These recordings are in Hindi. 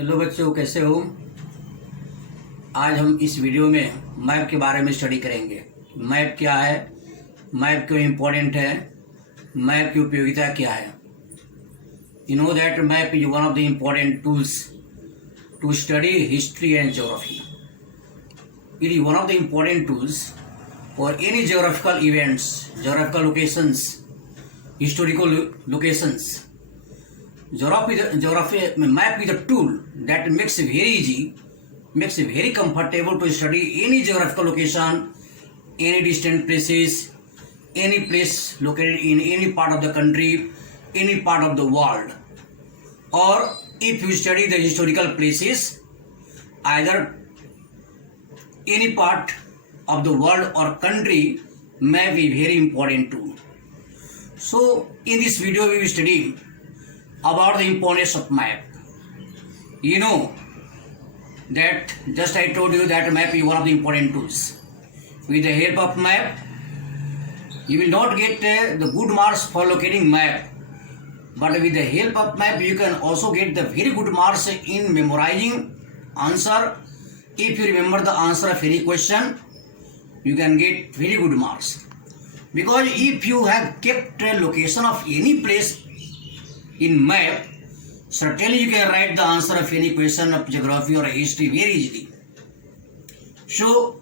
हेलो बच्चों, कैसे हो। आज हम इस वीडियो में मैप के बारे में स्टडी करेंगे। मैप क्या है, मैप क्यों इम्पोर्टेंट है, मैप की उपयोगिता क्या है। You know that map is one of the important tools to study history and geography. It is one of the important tools for any geographical events, geographical locations, historical locations. Geography map is a tool that makes it very easy, makes it very comfortable to study any geographical location, any distant places, any place located in any part of the country, any part of the world. Or if you study the historical places, either any part of the world or country, map is very important too. So in this video we will study about the importance of map. You know that just I told you that map is one of the important tools. With the help of map you will not get the good marks for locating map, but with the help of map you can also get the very good marks in memorizing answer. If you remember the answer of any question, you can get very good marks. Because if you have kept a location of any place in map, certainly you can write the answer of any question of geography or history very easily. So,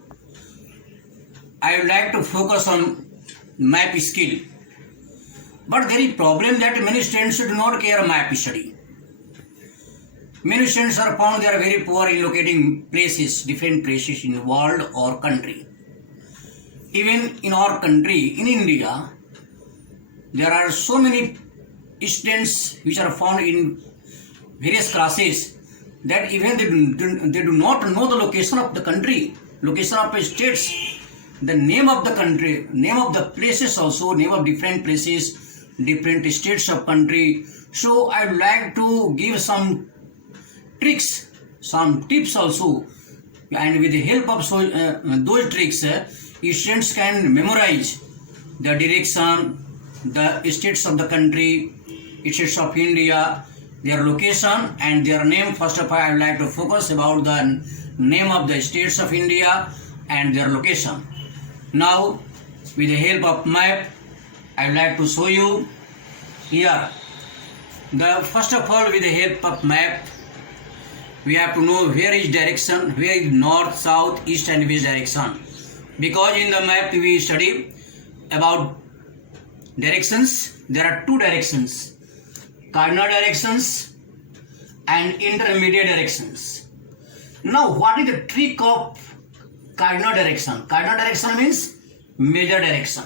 I would like to focus on map skill. But there is problem that many students do not care map study. Many students are found they are very poor in locating places, different places in the world or country. Even in our country, in India, there are so many students which are found in various classes that even they do not know the location of the country, location of states, the name of the country, name of the places also, name of different places, different states of country. So I would like to give some tricks, some tips also, and with the help of those tricks students can memorize the direction, the states of the country, states of India, their location and their name. First of all, I would like to focus about the name of the states of India and their location. Now with the help of map I would like to show you here. The first of all, with the help of map we have to know where is direction, where is north, south, east and west direction. Because in the map we study about directions. There are two directions, cardinal directions and intermediate directions. Now what is the trick of cardinal direction? Cardinal direction means major direction.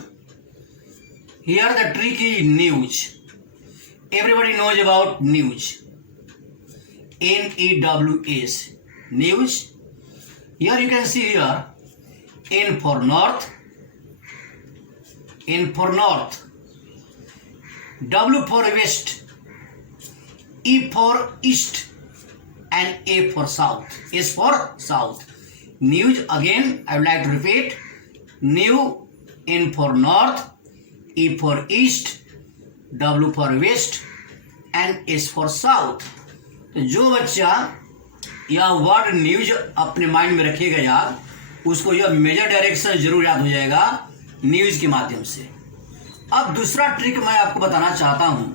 Here the trick is news. Everybody knows about news. N-E-W-S, news. Here you can see here N for north, N for north, W for west, E for east and A for south, S for south. News again I would like to repeat. New, N for north, E for east, W for west and S for south. तो जो बच्चा यह वर्ड न्यूज अपने माइंड में रखेगा याद, उसको यह मेजर डायरेक्शन जरूर याद हो जाएगा न्यूज के माध्यम से। अब दूसरा ट्रिक मैं आपको बताना चाहता हूं,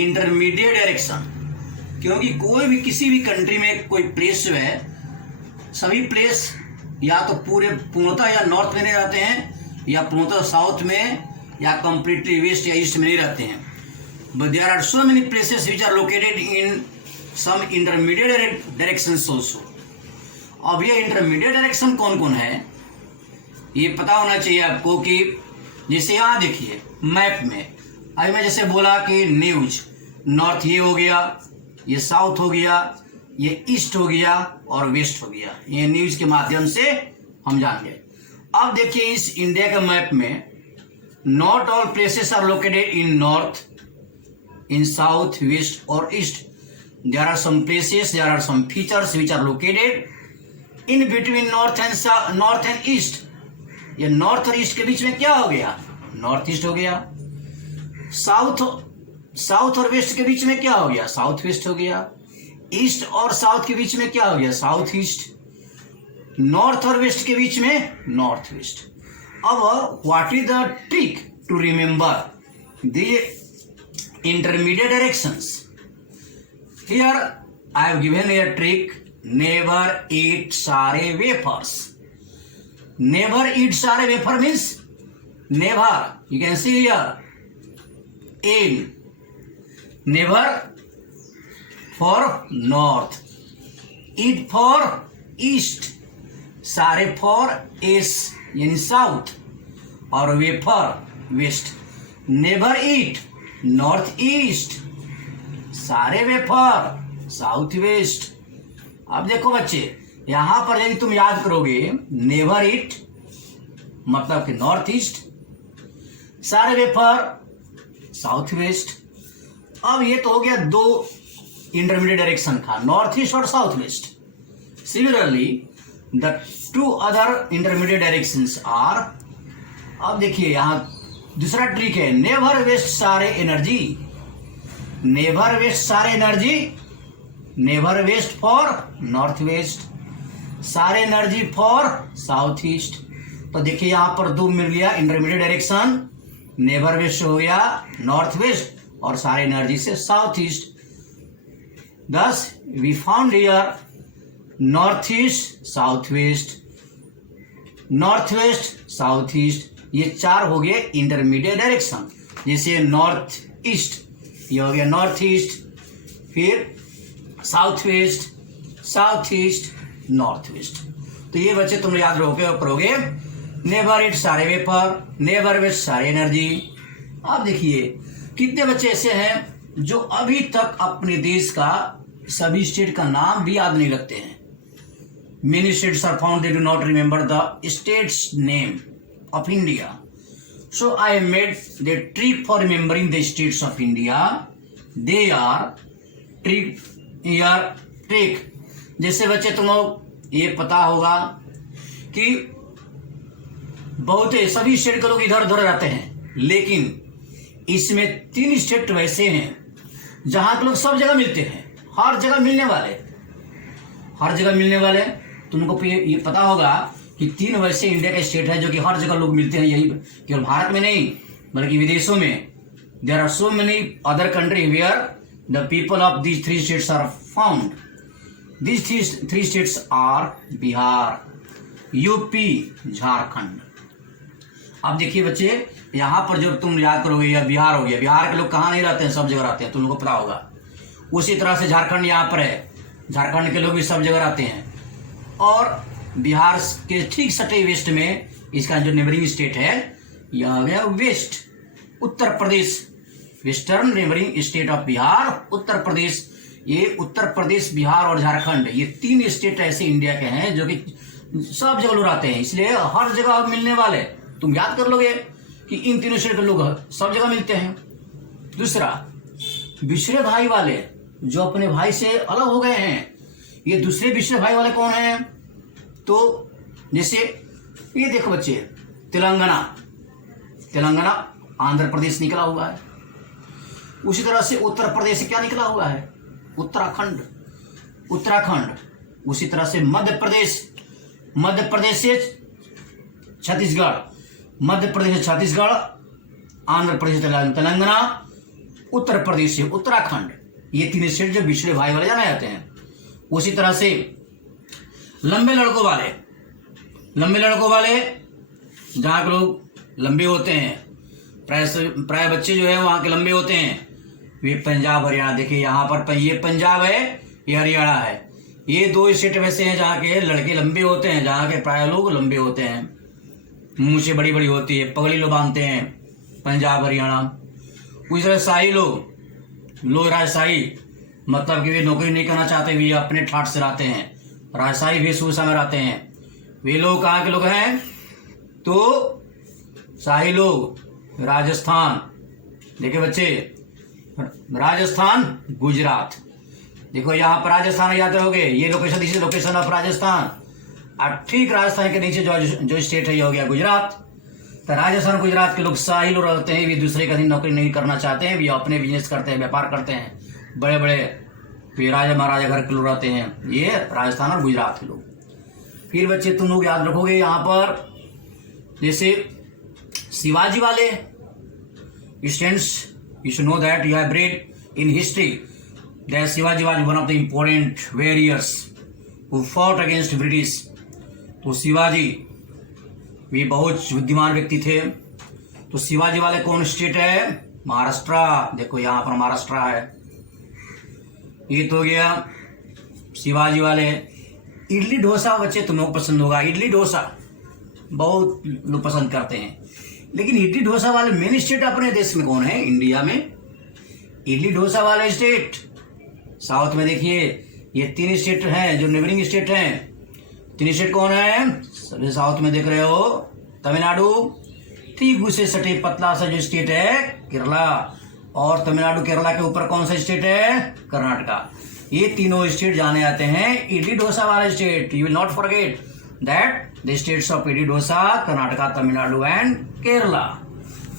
इंटरमीडिएट डायरेक्शन। क्योंकि कोई भी किसी भी कंट्री में कोई प्लेस जो है, सभी प्लेस या तो पूर्णतः या नॉर्थ में नहीं रहते हैं या पूर्णतः साउथ में या कंप्लीटली वेस्ट या ईस्ट में नहीं रहते हैं। But there are so many places which are located in some intermediate directions also. अब ये intermediate direction कौन कौन है ये पता होना चाहिए आपको। कि जैसे यहाँ देखिए मैप में, अभी मैं जैसे बोला कि न्यूज, नॉर्थ ये हो गया, ये साउथ हो गया, ये ईस्ट हो गया और वेस्ट हो गया, ये न्यूज के माध्यम से हम जान गए। अब देखिए इस इंडिया के मैप में not all places are located in north, in south, west और east. There are some places, there are some features which are located in between north and east. ये नॉर्थ और ईस्ट के बीच में क्या हो गया, नॉर्थ ईस्ट हो गया. साउथ और वेस्ट के बीच में क्या हो गया, साउथ वेस्ट हो गया. ईस्ट और साउथ के बीच में क्या हो गया, साउथ ईस्ट। नॉर्थ और वेस्ट के बीच में नॉर्थ वेस्ट। अब what is the trick to remember the intermediate directions? Here I have given a trick, never eat सारे वेफर्स। नेवर ईट सारे wafer means never, you can see here, aim, never for north, eat for east, सारे for east यानी south और wafer west, never eat north east, सारे वेफर साउथ वेस्ट। अब देखो बच्चे, यहां पर यदि तुम याद करोगे नेवर ईट मतलब कि नॉर्थ ईस्ट, सारे वेफर साउथ वेस्ट। अब ये तो हो गया दो इंटरमीडिएट डायरेक्शन का, नॉर्थ ईस्ट और south west. Similarly the two other intermediate directions are, अब देखिए यहां दूसरा ट्रिक है, नेवर वेस्ट सारे एनर्जी। नेवर वेस्ट सारे energy, never waste for north west, सारे एनर्जी फॉर साउथ ईस्ट। तो देखिए यहां पर दो मिल गया इंटरमीडिएट डायरेक्शन, नेवर वेस्ट हो गया नॉर्थ वेस्ट और सारे एनर्जी से south east. Thus we found here north east south west, north west south east, ये चार हो गए इंटरमीडिएट डायरेक्शन। जैसे नॉर्थ ईस्ट, ये हो गया नॉर्थ ईस्ट, फिर south west, south east, north west. तो ये बच्चे तुम याद करोगे, नेवर ईट सारे वेपर, नेवर वेस्ट सारे एनर्जी। अब देखिए कितने बच्चे ऐसे हैं जो अभी तक अपने देश का सभी स्टेट का नाम भी याद नहीं रखते हैं। Many states are found they do not remember the states name of India. So I made the trick for remembering the states of India. They are trick, trick. जैसे बच्चे तुम लोग ये पता होगा कि बहुत सभी स्टेट के लोग इधर उधर रहते हैं, लेकिन इसमें 3 स्टेट वैसे हैं जहां के लोग सब जगह मिलते हैं, हर जगह मिलने वाले, हर जगह मिलने वाले। तुमको ये पता होगा कि 3 वैसे इंडिया के स्टेट है जो कि हर जगह लोग मिलते हैं, यही केवल भारत में नहीं बल्कि विदेशों में। There are so many other country where the people of these 3 states are found. These 3 states are Bihar, UP, Jharkhand. अब देखिए बच्चे, यहां पर जो तुम याद करोगे यह बिहार हो गया। बिहार के लोग कहाँ नहीं रहते हैं, सब जगह रहते हैं, तुम लोगों को पता होगा। उसी तरह से झारखंड यहाँ पर है, झारखंड के लोग भी सब जगह रहते हैं। और बिहार के ठीक सटे वेस्ट में इसका जो नेबरिंग स्टेट है यह आ गया west, Uttar Pradesh, western neighbouring state of Bihar, Uttar Pradesh. ये उत्तर प्रदेश, बिहार और झारखंड, ये 3 स्टेट ऐसे इंडिया के हैं जो कि सब जगह लोग रहते हैं, इसलिए हर जगह मिलने वाले। तुम याद कर लोगे कि इन 3 स्टेट के लोग सब जगह मिलते हैं। दूसरा, बिछड़े भाई वाले जो अपने भाई से अलग हो गए हैं, ये दूसरे बिछड़े भाई वाले कौन हैं? तो जैसे ये देखो बच्चे, तेलंगाना, तेलंगाना आंध्र प्रदेश निकला हुआ है। उसी तरह से उत्तर प्रदेश से क्या निकला हुआ है? उत्तराखंड, उत्तराखंड। उसी तरह से मध्य प्रदेश, मध्य प्रदेश से छत्तीसगढ़, मध्य प्रदेश से छत्तीसगढ़, आंध्र प्रदेश से तेलंगाना, उत्तर प्रदेश से उत्तराखंड। ये 3 स्टेट जो बिछड़े भाई वाले जाने जाते हैं। उसी तरह से लंबे लड़कों वाले, लंबे लड़कों वाले जहाँ के लोग लंबे होते हैं, प्राय बच्चे जो है वहाँ के लंबे होते हैं, वे पंजाब हरियाणा। देखिए यहाँ पर ये पंजाब है, ये हरियाणा है। ये 2 स्टेट वैसे हैं जहाँ के लड़के लंबे होते हैं, जहाँ के प्राय लोग लंबे होते हैं, मूछें बड़ी बड़ी होती है, पगड़ी लोग बांधते हैं, पंजाब हरियाणा। उसी तरह शाही लोग राजशाही, मतलब कि वे नौकरी नहीं करना चाहते, वे अपने ठाट से रहते हैं, राजशाही वेशभूषा में रहते हैं। वे लोग कहाँ के लोग हैं? तो शाही लोग राजस्थान। देखिए बच्चे, राजस्थान, गुजरात। देखो यहाँ पर राजस्थान याद रहोगे, ये location, this is location of Rajasthan. और ठीक राजस्थान के नीचे जो स्टेट है ये हो गया गुजरात। तो राजस्थान गुजरात के लोग शाही लोग रहते हैं, वे दूसरे का दिन नौकरी नहीं करना चाहते हैं, वे अपने बिजनेस करते हैं, व्यापार करते हैं, बड़े बड़े वे राजा महाराजा घर के लोग रहते हैं, ये राजस्थान और गुजरात के लोग। फिर बच्चे तुम लोग याद रखोगे यहाँ पर, जैसे शिवाजी वाले students, you should know that you have read in history that Shivaji was one of the important warriors who fought against British। तो शिवाजी वे बहुत बुद्धिमान व्यक्ति थे। तो शिवाजी वाले कौन स्टेट है? महाराष्ट्र। देखो यहाँ पर महाराष्ट्र है। ये तो हो गया शिवाजी वाले। इडली डोसा बच्चे तुम लोग पसंद होगा, इडली डोसा बहुत लोग पसंद करते हैं। लेकिन इडली डोसा वाले मेन स्टेट अपने देश में कौन है? इंडिया में इडली डोसा वाले स्टेट। साउथ में देखिए ये 3 स्टेट हैं जो नेबरिंग स्टेट हैं। 3 स्टेट कौन है? सभी साउथ में देख रहे हो, तमिलनाडु, ठीक उससे सटे पतला सा जो स्टेट है केरला, और तमिलनाडु केरला के ऊपर कौन सा स्टेट है? कर्नाटका। ये तीनों स्टेट जाने जाते हैं इडली डोसा वाले state. You will not forget that the states of idli dosa, Karnataka, Tamil Nadu and Kerala,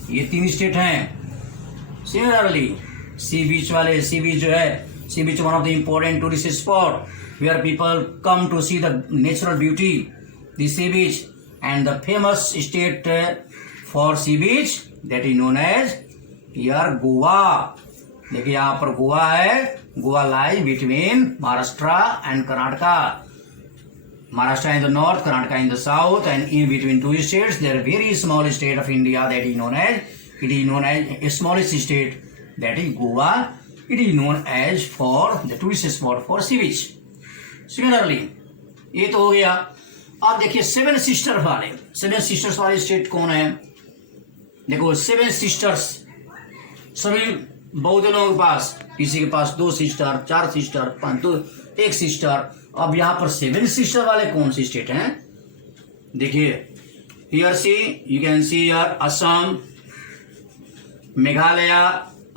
ये 3 स्टेट हैं। सिमिलरली सी बीच वाले, सी बीच जो है, sea beach one of the important tourist spot where people come to see the natural beauty, the sea beach, and the famous state for sea beach that is known as here Goa। देखिए यहाँ पर गोवा है। Goa lies between Maharashtra and Karnataka। Maharashtra in the north, Karnataka in the south, and in between 2 states there are very small state of India that is known as, it is known as a smallest state that is Goa। It is known as for the tourist spot for sea beach। Similarly ये तो हो गया। अब देखिए 7 सिस्टर वाले, 7 सिस्टर्स वाले स्टेट कौन है? देखो 7 सिस्टर्स सभी बौद्ध लोगों के पास, किसी के पास 2 सिस्टर, 4 सिस्टर, 5, 2, 1 सिस्टर। अब यहाँ पर 7 सिस्टर वाले कौन से स्टेट हैं? देखिए here see you can see here Assam, Meghalaya,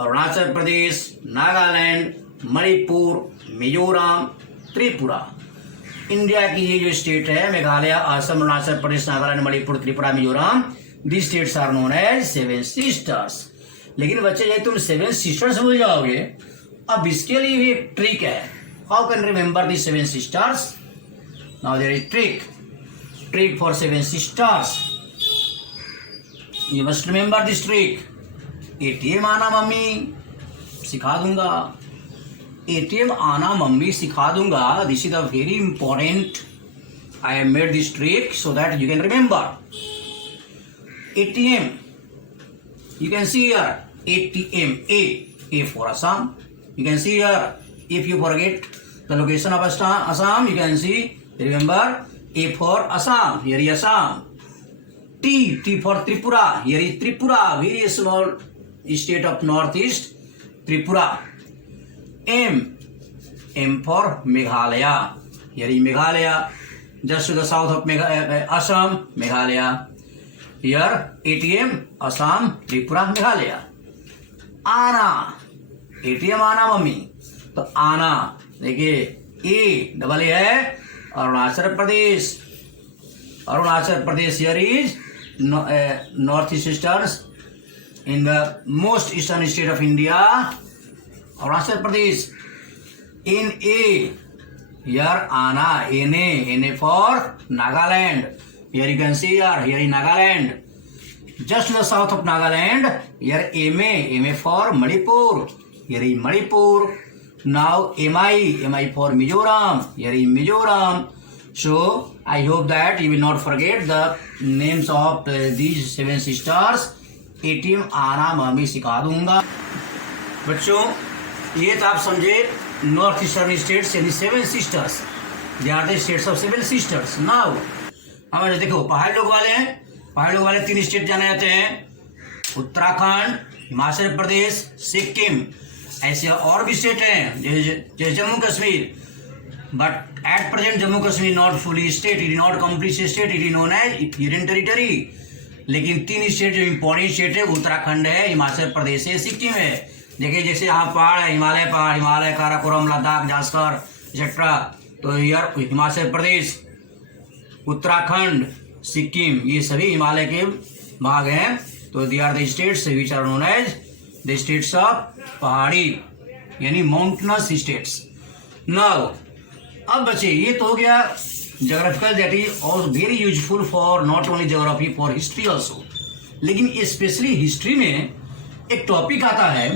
Arunachal Pradesh, Nagaland, Manipur, Mizoram, Tripura. India की ये जो स्टेट है Meghalaya, Assam, Arunachal Pradesh, Nagaland, Manipur, Tripura, Mizoram, this states are known as 7 sisters. लेकिन बच्चे यदि तुम 7 सिस्टर्स भूल जाओगे, अब इसके लिए भी एक ट्रिक है। How can remember the 7 sisters? Now there is trick for 7 sisters. You must remember this trick. ATM आना मम्मी सिखा दूंगा, एटीएम आना मम्मी सिखा दूंगा। This is a very important. I have made this trick so that you can remember. ATM, you can see here ATM, A for Assam, you can see here, if you forget the location of Assam, you can see, remember A for Assam, here is Assam. T for Tripura, here is Tripura, very small state of northeast Tripura. M for Meghalaya, here is Meghalaya, just to the south of Assam, Meghalaya. Here ATM, Assam, Tripura, Meghalaya. आना, ATM आना मम्मी, तो आना देखिए A डबल ए है, Arunachal Pradesh. Arunachal Pradesh here is north eastern in the most eastern state of India, Arunachal Pradesh. In A here आना, NA for Nagaland। Here you can see here is Nagaland. Just to the south of Nagaland, here MA for Manipur. Here is Manipur. Now MI for Mizoram. Here is Mizoram. So I hope that you will not forget the names of these 7 sisters. ATM आना मम्मी सिखा दूंगा। बच्चों ये तो आप समझे नॉर्थ ईस्टर्न स्टेट्स यानी 7 sisters. They are the states of 7 sisters. Now हमारे देखो पहाड़ी लोग वाले हैं। पहाड़ी लोग वाले 3 स्टेट जाने जाते हैं, उत्तराखंड, हिमाचल प्रदेश, सिक्किम। ऐसे और भी स्टेट हैं जैसे Jammu Kashmir. But at present Jammu Kashmir not fully state, it is not complete state, it is known as union territory. लेकिन 3 स्टेट जो इंपॉर्टेंट स्टेट है, उत्तराखंड है, हिमाचल प्रदेश है, सिक्किम है। देखिए जैसे यहाँ पहाड़ है, हिमालय, काराकोरम, लद्दाख, जास्कर एक्सेट्रा। तो यार हिमाचल प्रदेश, उत्तराखंड, सिक्किम, ये सभी हिमालय के भाग हैं। तो they are the states which are known as the states of पहाड़ी यानी माउंटेनस स्टेट्स। नाउ अब बच्चे ये तो हो गया geographical, that is also very useful for not only geography, for history also. लेकिन स्पेशली हिस्ट्री में एक टॉपिक आता है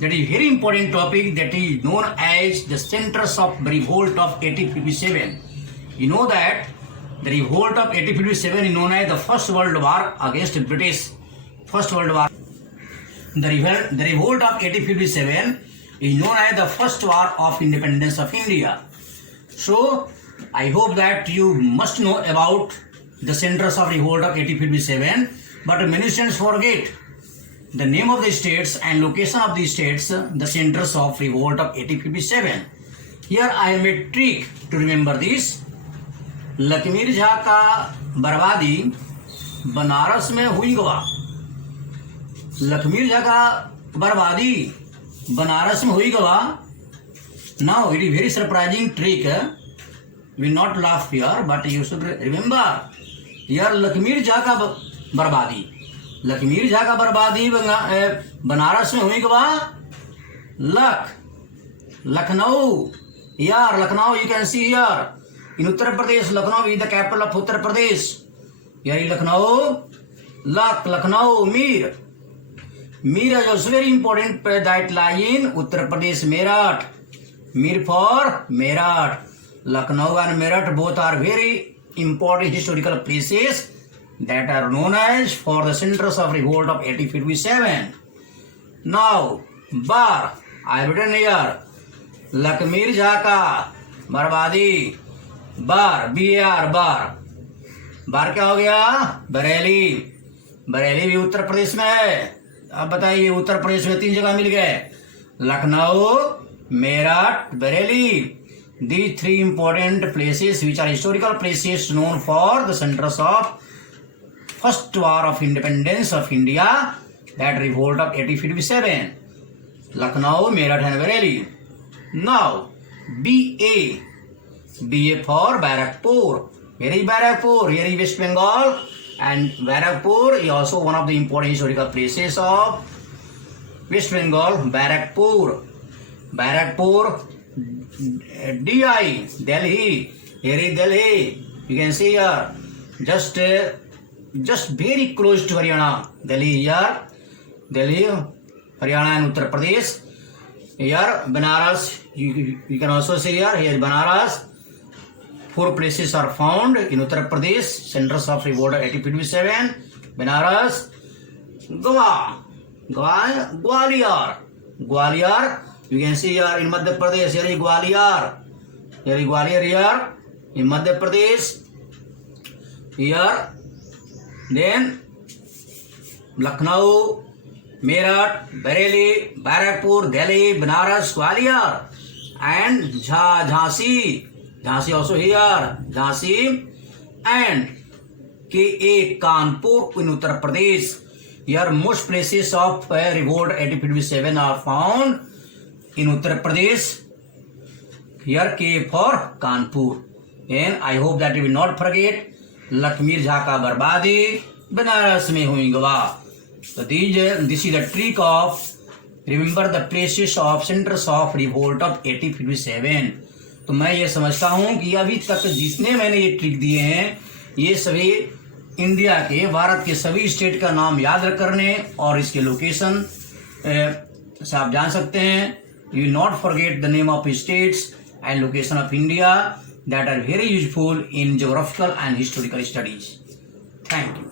that is very important topic, that is known as the centres of revolt of 1857। You know that the revolt of 1857 is known as the first world war against British, first world war. The revolt of 1857 is known as the first war of independence of India. So, I hope that you must know about the centers of revolt of 1857, but many students forget the name of the states and location of the states, the centers of revolt of 1857. Here I have a trick to remember this. Lakhmir Jha का बर्बादी बनारस में हुई गवा। लखमीर झा का बर्बादी बनारस में हुई गवा। Now it is very surprising trick, will not laugh here but you should remember यार, लखमीर झा का बर्बादी, लखमीर झा का बर्बादी बनारस में हुई गवा। लखनऊ यार, Lucknow you can see here in Uttar Pradesh, Lucknow is the capital of Uttar Pradesh. यार Lucknow, Lucknow, Mir is also very important that lie in Uttar Pradesh, Meerut. Mir for Meerut. Lucknow and Meerut both are very important historical places that are known as for the centers of revolt of 1857. Now, Bar, I have written here, Lakhmir Jha का बर्बादी, बार, BAR, बार, बार क्या हो गया? बरेली। बरेली भी उत्तर प्रदेश में है। अब बताइए उत्तर प्रदेश में 3 जगह मिल गए, लखनऊ, मेरठ, बरेली। दी 3 important places which are historical places known for the centers of first war of independence of India, that revolt of 1857, Lucknow, Meerut and Bareilly. Now BA for Barakpur. Where is Barakpur? Here is West Bengal, and Barakpur is also one of the important historical places of West Bengal. Barakpur, DI, Delhi. Here is Delhi. You can see here, just very close to Haryana. Delhi here, Delhi, Haryana and Uttar Pradesh. Here Banaras, you can also see here is Banaras. 4 places are found in Uttar Pradesh, centers of revolt 1857, Banaras, Gwalior. You can see here in Madhya Pradesh, here is Gwalior. Here is Gwalior here in Madhya Pradesh. Here, then Lucknow, Meerut, Bareilly, Barakpur, Delhi, Banaras, Gwalior, and Jhansi. Jhansi also here, Jhansi, and KA Kanpur in Uttar Pradesh. Here most places of revolt 1857 are found in Uttar Pradesh. Here K for Kanpur. And I hope that you will not forget Lakhmir Jha का बर्बादी बनारस में हुई गवा. So this is the trick of remember the places of centers of revolt of 1857. तो मैं ये समझता हूँ कि अभी तक जिसने मैंने ये ट्रिक दिए हैं ये सभी इंडिया के, भारत के सभी स्टेट का नाम याद करने और इसके लोकेशन से आप जान सकते हैं. You not forget the name of states and location of India that are very useful in geographical and historical studies. Thank you.